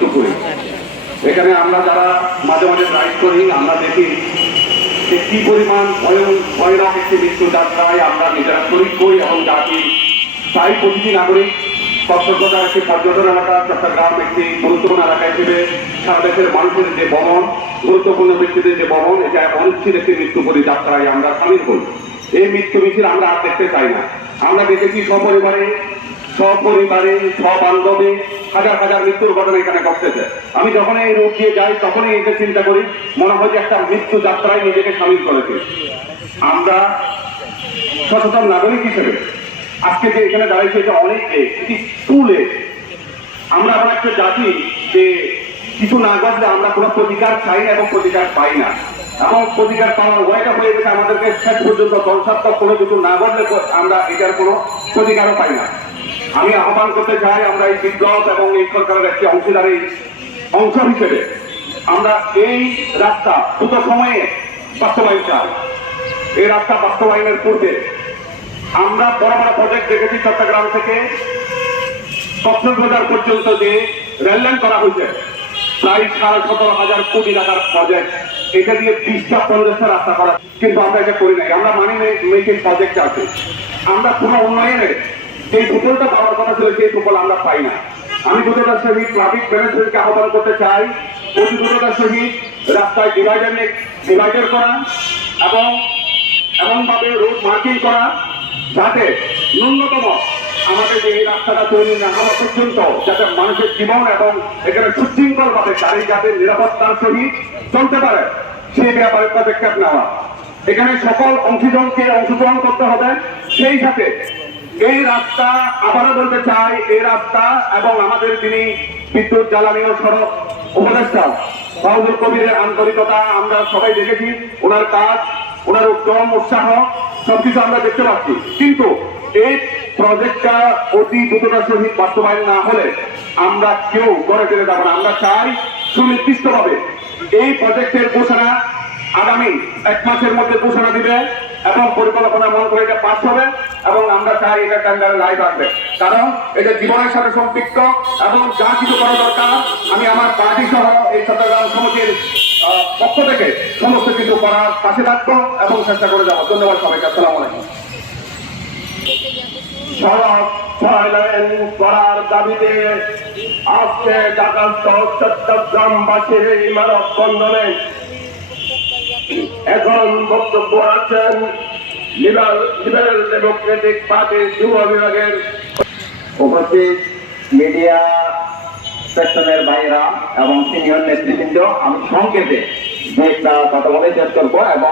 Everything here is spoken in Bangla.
মৃত্যু করি। এখানে আমরা যারা মাঝে মাঝে ড্রাইভ করি, আমরা দেখি যে কি পরিমাণ ভয়- ভয়ানক একটি মৃত্যু যাত্রায় আমরা নিজেরা শরীর করি এবং জাতি তাই প্রতিটি নাগরিক কক্সবাজার একটি পর্যটন এলাকা চট্টগ্রাম একটি গুরুত্বপূর্ণ এলাকা হিসেবে সারা দেশের মানুষের যে বহন গুরুত্বপূর্ণ ব্যক্তিদের যে বহন এটা অনিশ্চিত একটি মৃত্যু যাত্রায় আমরা সামিল করি এই মৃত্যু মিছিল আমরা আর দেখতে চাই না। আমরা দেখেছি সপরিবারে সপরিবারে সবান্ধবে হাজার হাজার মৃত্যুর ঘটনা এখানে ঘটতেছে আমি যখন এই রোগ দিয়ে যাই, তখনই একে চিন্তা করি, মনে হয় যে একটা মৃত্যু যাত্রায় নিজেকে সামিল করেছে। আমরা সচেতন নাগরিক হিসেবে আজকে যে এখানে দাঁড়িয়েছে এটা অনেক স্কুলে। আমরা এমন একটা জাতি যে কিছু না ঘটলে আমরা কোনো প্রতিকার চাই না এবং প্রতিকার পাই না। এবং প্রতিকার পাওয়ার ওয়াইটা হয়ে গেছে আমাদেরকে শেষ পর্যন্ত ধ্বংসাত্মক কোনো কিছু না ঘটলে আমরা এটার কোনো প্রতিকারও পাই না। আমি আহ্বান করতে চাই আমরা এই বিপ্লব এবং এই সরকারের একটি অংশীদারি অংশ হিসেবে। আমরা এই রাস্তা দ্রুত সময়ে বাস্তবায়ন চাই। এই রাস্তা বাস্তবায়নের পূর্বে আমরা বড় বড় প্রজেক্ট দেখেছি চট্টগ্রাম থেকে। কক্সবাজার পর্যন্ত যে রেললাইন করা হয়েছে, প্রায় সাড়ে সতেরো হাজার কোটি টাকার প্রজেক্ট এটা দিয়ে বিশটা পঞ্চাশটা রাস্তা করা কিন্তু আমরা এটা করি নাই। আমরা মানি মেকিং প্রজেক্ট আছে। আমরা কোনো উন্নয়নের যে সুফলটা পাওয়ার কথা ছিল, সেই সুফল আমরা পাই না। আমি দ্রুততার সহিত ট্রাফিক ম্যানেজমেন্টকে আহ্বান করতে চাই, অতি দ্রুততার সহিত রাস্তায় ডিভাইডার ডিভাইডার করা এবং এমনভাবে রোড মার্কিং করা যাতে ন্যূনতম আমাদের যে এই রাস্তাটা তৈরি না হওয়া পর্যন্ত যাতে মানুষের জীবন এবং এখানে সুশৃঙ্খল ভাবে গাড়ি যাতে নিরাপত্তার সহিত চলতে পারে, সেই ব্যাপারে পদক্ষেপ নেওয়া। এখানে সকল অংশীজনকে অংশগ্রহণ করতে হবে, সেই সাথে এই রাস্তা আবারও বলতে চাই, এই রাস্তা এবং আমাদের তিনি বিদ্যুৎ জ্বালানি ও সড়ক উপদেষ্টা বাউদুল কবিরের আন্তরিকতা আমরা সবাই দেখেছি, ওনার কাজ, ওনার উদ্যম, উৎসাহ, সবকিছু আমরা দেখতে পাচ্ছি। কিন্তু এই প্রজেক্টটা অতি দ্রুততার সহিত বাস্তবায়ন না হলে আমরা কেউ গড়ে চলে যাব না। আমরা চাই সুনির্দিষ্টভাবে এই প্রজেক্টের ঘোষণা আগামী এক মাসের মধ্যে ঘোষণা দিবে এবং পরিকল্পনা মন করে এটা পাস হবে। এবং আমরা চাই এটা টেন্ডারে লাইভ আসবে। কারণ এটা জীবনের সাথে সম্পৃক্ত এবং যা কিছু করা দরকার, আমি আমার পার্টি সহ এই চট্টগ্রাম সমিতির পক্ষ থেকে সমস্ত কিছু করার পাশে থাকব এবং চেষ্টা করে যাব। ধন্যবাদ সবাইকে। আসসালামু আলাইকুম। করার দাবিতে এখন বক্তব্য আছেন ডেমোক্রেটিক পার্টির যুব বিভাগের উপস্থিত মিডিয়া সেকশনের ভাইরা এবং সিনিয়র নেতৃবৃন্দ, আমি সংক্ষেপে যে কথা বলে শেষ করব এবং